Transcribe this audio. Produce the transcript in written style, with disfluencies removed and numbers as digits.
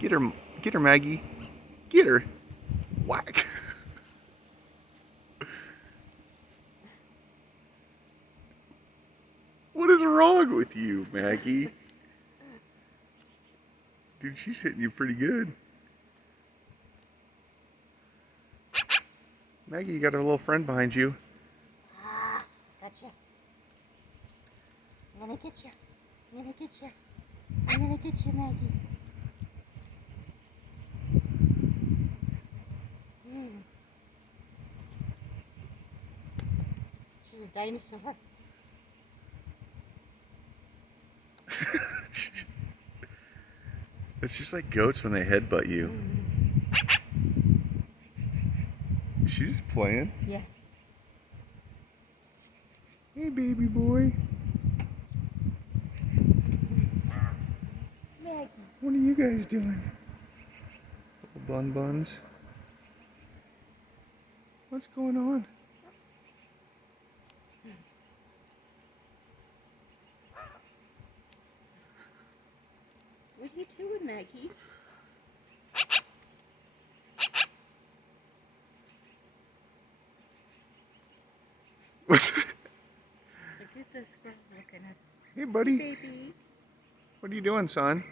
Get her, Maggie. Get her. Whack. What is wrong with you, Maggie? Dude, she's hitting you pretty good. Maggie, you got a little friend behind you. Ah, gotcha. I'm gonna get you. I'm gonna get you. I'm gonna get you, Maggie. She's a dinosaur. It's just like goats when they headbutt you. She's playing. Yes. Hey, baby boy. Maggie. What are you guys doing? Little bun buns. What's going on? What are you doing, Maggie? What's Look at this girl looking at us. Hey, buddy. Hey, baby. What are you doing, son?